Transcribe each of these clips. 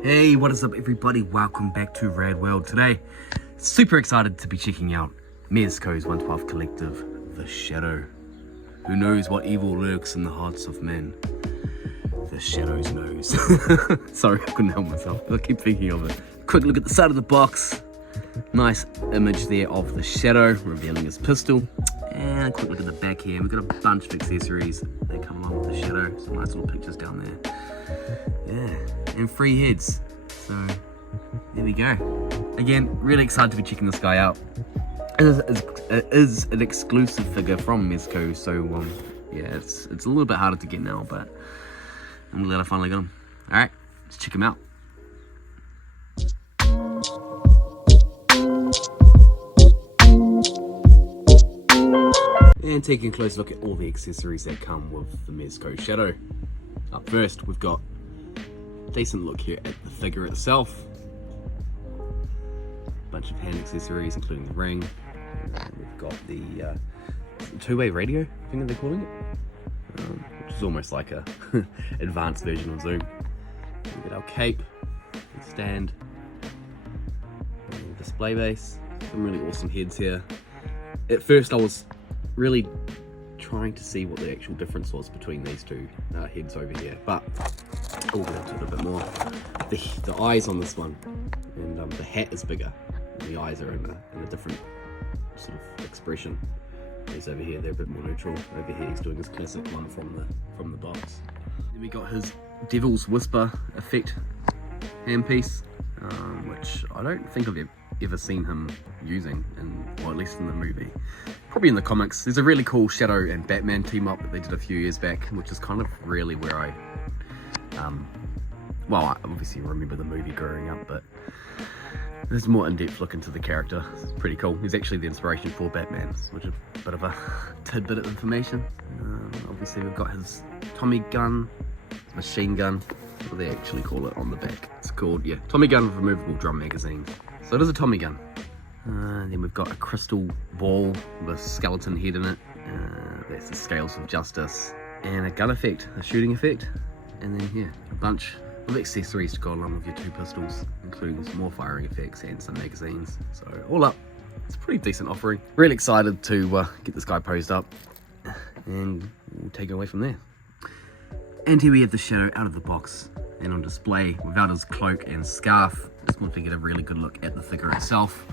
Hey, what is up everybody? Welcome back to Rad World. Today, super excited to be checking out Mezco's 112 collective, The Shadow. Who knows what evil lurks in the hearts of men? The Shadow's knows. Sorry, I couldn't help myself. I keep thinking of it. Quick look at the side of the box. Nice image there of the Shadow revealing his pistol. And a quick look at the back here. We've got a bunch of accessories that come along with the Shadow. Some nice little pictures down there. Yeah, and free heads. So there we go. Again, really excited to be checking this guy out. It is an exclusive figure from Mezco, so yeah, it's a little bit harder to get now, but I'm glad I finally got him. All right, let's check him out. And taking a close look at all the accessories that come with the Mezco Shadow. Up first, we've got a decent look here at the figure itself. Bunch of hand accessories, including the ring. And we've got the two-way radio, I think they're calling it, which is almost like a advanced version of Zoom. We've got our cape, the stand, and the display base. Some really awesome heads here. At first, I was really trying to see what the actual difference was between these two heads over here, but I'll get into it a bit more. The eyes on this one, and the hat is bigger. And the eyes are in a different sort of expression. These over here, they're a bit more neutral. Over here, he's doing his classic one from the box. Then we got his Devil's Whisper effect handpiece, which I don't think I've ever seen him using, or at least in the movie. Probably in the comics. There's a really cool Shadow and Batman team up that they did a few years back, which is kind of really where I I obviously remember the movie growing up, but there's a more in-depth look into the character. It's pretty cool. He's actually the inspiration for Batman, which is a bit of a tidbit of information. Obviously we've got his Tommy gun, machine gun, what do they actually call it on the back? It's called, yeah, Tommy gun with removable drum magazine. So it is a Tommy gun. Then we've got a crystal ball with a skeleton head in it. That's the Scales of Justice. And a gun effect, a shooting effect. And then, yeah, a bunch of accessories to go along with your two pistols, including some more firing effects and some magazines. So all up, it's a pretty decent offering. Really excited to get this guy posed up, and we'll take it away from there. And here we have the Shadow out of the box and on display without his cloak and scarf. Just want to get a really good look at the figure itself.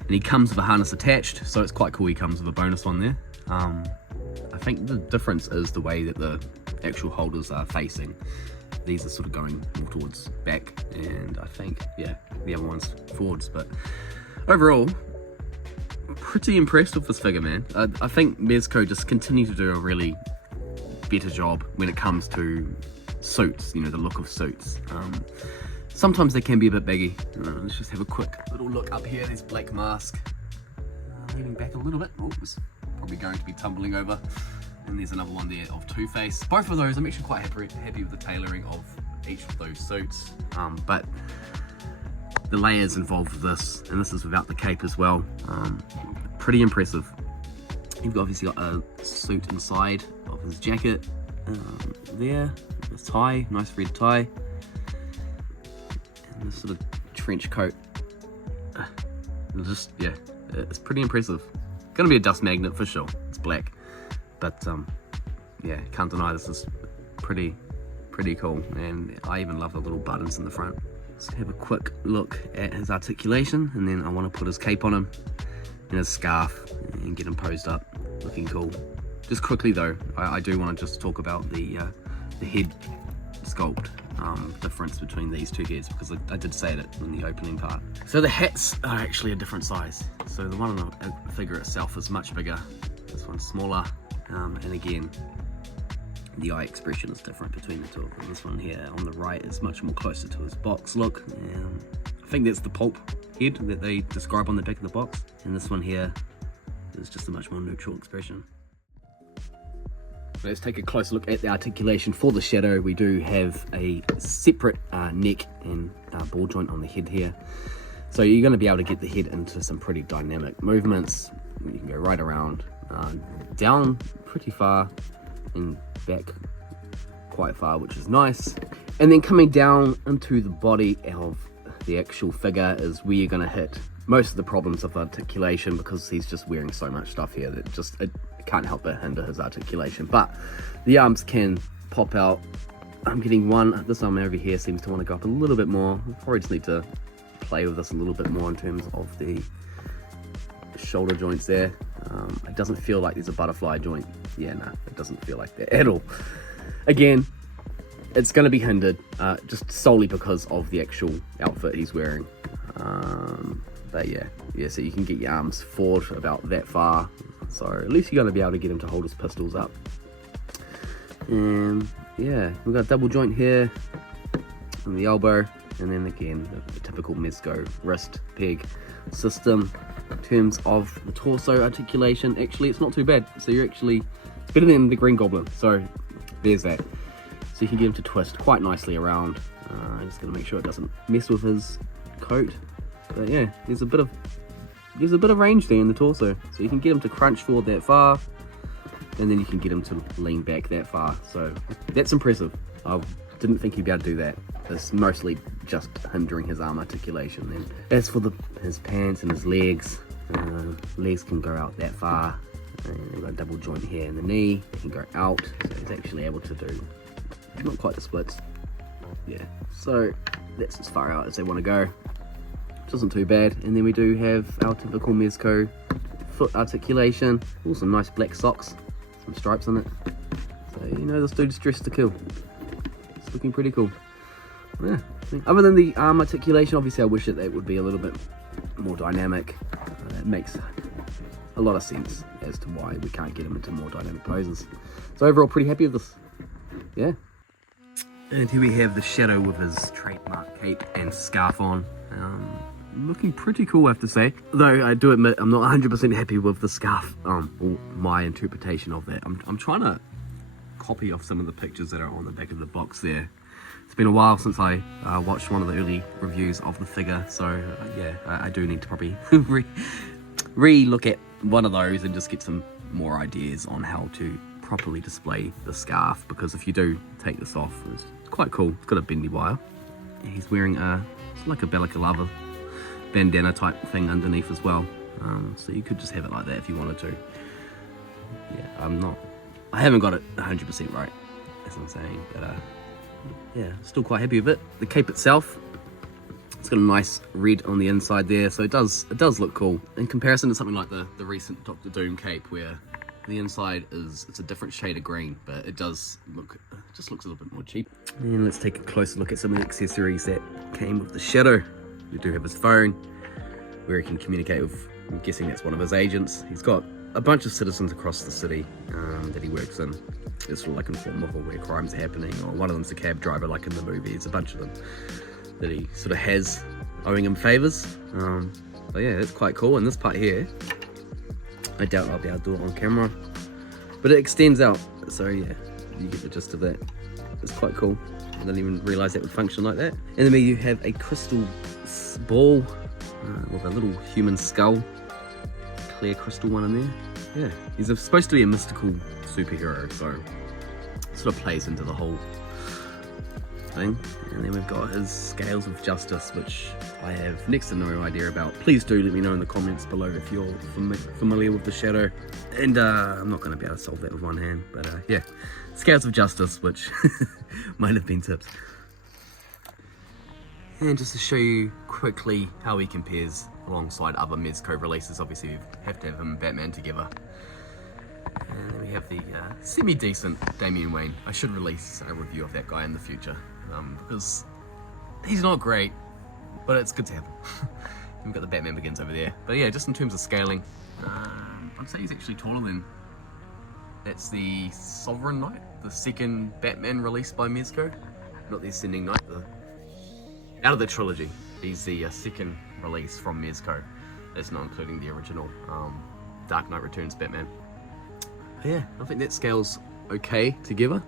And he comes with a harness attached, so it's quite cool. He comes with a bonus one there. I think the difference is the way that the actual holders are facing. These are sort of going more towards back, and I think, yeah, the other one's forwards. But overall, pretty impressed with this figure, man. I think Mezco just continue to do a really better job when it comes to suits, you know, the look of suits. Sometimes they can be a bit baggy. Let's just have a quick little look up here. There's Black Mask. Leaning back a little bit. Oh, it's probably going to be tumbling over. And there's another one there of Two-Face. Both of those, I'm actually quite happy with the tailoring of each of those suits. But the layers involved with this, and this is without the cape as well, pretty impressive. You've obviously got a suit inside of his jacket. There, his tie, nice red tie. And this sort of trench coat. Just, yeah, it's pretty impressive. Gonna be a dust magnet for sure. It's black. But yeah, can't deny this is pretty cool, and I even love the little buttons in the front. Let's have a quick look at his articulation, and then I want to put his cape on him and his scarf and get him posed up, looking cool. Just quickly though, I do want to just talk about the head sculpt difference between these two heads, because I did say it in the opening part. So the hats are actually a different size. So the one on the figure itself is much bigger. This one's smaller. And again, the eye expression is different between the two of them. This one here on the right is much more closer to his box look. I think that's the pulp head that they describe on the back of the box. And this one here is just a much more neutral expression. Let's take a close look at the articulation for the Shadow. We do have a separate neck and ball joint on the head here. So you're going to be able to get the head into some pretty dynamic movements. You can go right around, down pretty far and back quite far, which is nice. And then coming down into the body of the actual figure is where you're going to hit most of the problems of articulation, because he's just wearing so much stuff here that it can't help but hinder his articulation. But the arms can pop out. I'm getting one, this arm over here seems to want to go up a little bit more. Probably just need to play with this a little bit more in terms of the shoulder joints there. It doesn't feel like there's a butterfly joint. Yeah, no, it doesn't feel like that at all. Again, it's going to be hindered just solely because of the actual outfit he's wearing. But yeah, so you can get your arms forward about that far, so at least you're going to be able to get him to hold his pistols up. And yeah, we've got a double joint here on the elbow, and then again the typical Mezco wrist peg system. In terms of the torso articulation, actually it's not too bad. So you're actually better than the Green Goblin, so there's that. So you can get him to twist quite nicely around. I'm just going to make sure it doesn't mess with his coat. But yeah, there's a bit of range there in the torso, so you can get him to crunch forward that far, and then you can get him to lean back that far. So that's impressive. I didn't think he'd be able to do that. It's mostly just hindering his arm articulation. And as for his pants and his legs can go out that far, and they've got a double joint here in the knee. They can go out, so he's actually able to do not quite the splits. Yeah, so that's as far out as they want to go, which isn't too bad. And then we do have our typical Mezco foot articulation. Also nice black socks, some stripes on it. So you know this dude's dressed to kill. It's looking pretty cool. Yeah. Other than the arm articulation, obviously I wish that it would be a little bit more dynamic. It makes a lot of sense as to why we can't get him into more dynamic poses. So overall, pretty happy with this. Yeah. And here we have the Shadow with his trademark cape and scarf on. Looking pretty cool, I have to say. Though I do admit I'm not 100% happy with the scarf, or my interpretation of that. I'm trying to copy off some of the pictures that are on the back of the box there. It's been a while since I watched one of the early reviews of the figure, so yeah, I do need to probably re-look at one of those and just get some more ideas on how to properly display the scarf, because if you do take this off, it's quite cool. It's got a bendy wire. He's wearing it's like a balaclava bandana type thing underneath as well, so you could just have it like that if you wanted to. Yeah, I haven't got it 100% right, as I'm saying, but yeah, still quite happy with it. The cape itself, it's got a nice red on the inside there, so it does look cool in comparison to something like the recent Doctor Doom cape, where the inside it's a different shade of green, but it just looks a little bit more cheap. And let's take a closer look at some of the accessories that came with the Shadow. We do have his phone, where he can communicate with, I'm guessing that's one of his agents. He's got a bunch of citizens across the city that he works in. It's sort of like inform of where crimes are happening, or one of them's a cab driver like in the movie. It's a bunch of them that he sort of has owing him favours. But yeah, it's quite cool. And this part here, I doubt I'll be able to do it on camera, but it extends out, so yeah, you get the gist of that. It's quite cool. I didn't even realise that would function like that. And then you have a crystal ball with a little human skull, clear crystal one in there. Yeah, he's supposed to be a mystical superhero, so it sort of plays into the whole thing. And then we've got his scales of justice, which I have next to no idea about. Please do let me know in the comments below if you're familiar with the Shadow. And I'm not going to be able to solve that with one hand, but yeah, scales of justice, which might have been tips. And just to show you quickly how he compares alongside other Mezco releases, obviously you have to have him and Batman together. And then we have the semi-decent Damian Wayne. I should release a review of that guy in the future, because he's not great, but it's good to have him. We've got the Batman Begins over there. But yeah, just in terms of scaling, I'd say he's actually taller than, that's the Sovereign Knight, the second Batman released by Mezco, not the Ascending Knight. Out of the trilogy, he's the second release from Mezco. That's not including the original Dark Knight Returns Batman. But yeah, I think that scale's okay together.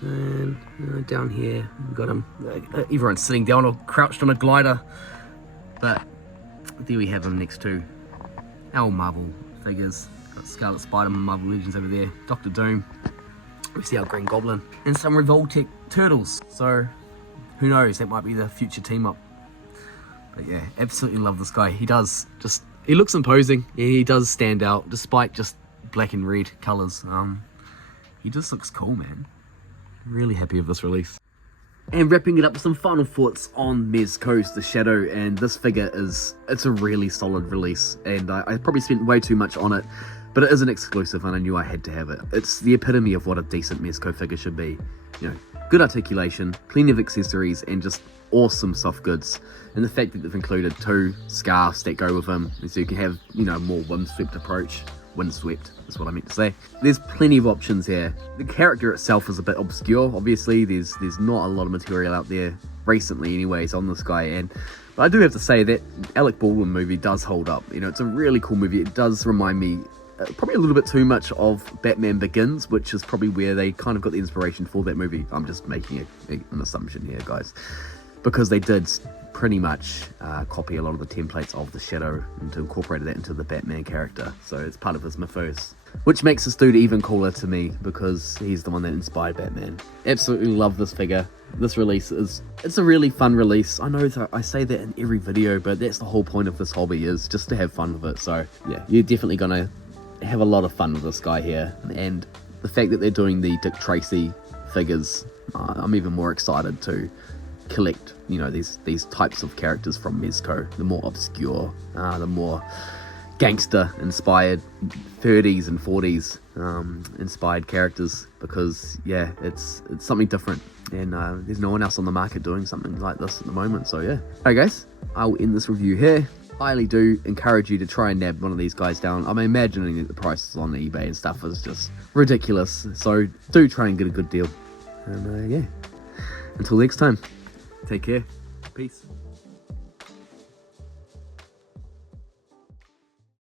And down here, we've got him. Everyone's sitting down or crouched on a glider. But there we have him next to our Marvel figures. Got Scarlet Spider-Man, Marvel Legends over there, Doctor Doom. We see our Green Goblin, and some Revoltech turtles. So who knows, that might be the future team up. But yeah, absolutely love this guy. He looks imposing. Yeah, he does stand out despite just black and red colors. He just looks cool, man. Really happy with this release. And wrapping it up with some final thoughts on Mezco's The Shadow, and this figure it's a really solid release, and I probably spent way too much on it, but it is an exclusive and I knew I had to have it. It's the epitome of what a decent Mezco figure should be. You know, good articulation, plenty of accessories, and just awesome soft goods. And the fact that they've included 2 scarves that go with them, so you can have, you know, more windswept approach. Windswept is what I meant to say. There's plenty of options here. The character itself is a bit obscure, obviously. There's not a lot of material out there recently anyways on this guy, but I do have to say that Alec Baldwin movie does hold up. You know, it's a really cool movie. It does remind me probably a little bit too much of Batman Begins, which is probably where they kind of got the inspiration for that movie. I'm just making an assumption here, guys, because they did pretty much copy a lot of the templates of The Shadow and to incorporate that into the Batman character. So it's part of his mythos, which makes this dude even cooler to me because he's the one that inspired Batman. Absolutely love this figure. This release it's a really fun release. I know that I say that in every video, but that's the whole point of this hobby, is just to have fun with it. So yeah, you're definitely gonna have a lot of fun with this guy here. And the fact that they're doing the Dick Tracy figures, I'm even more excited to collect, you know, these types of characters from Mezco, the more obscure, the more gangster inspired 30s and 40s inspired characters, because yeah, it's something different, and there's no one else on the market doing something like this at the moment. So yeah, alright guys, I'll end this review here. Highly do encourage you to try and nab one of these guys down. I'm imagining that the prices on eBay and stuff is just ridiculous, so do try and get a good deal. And yeah, until next time, take care. Peace.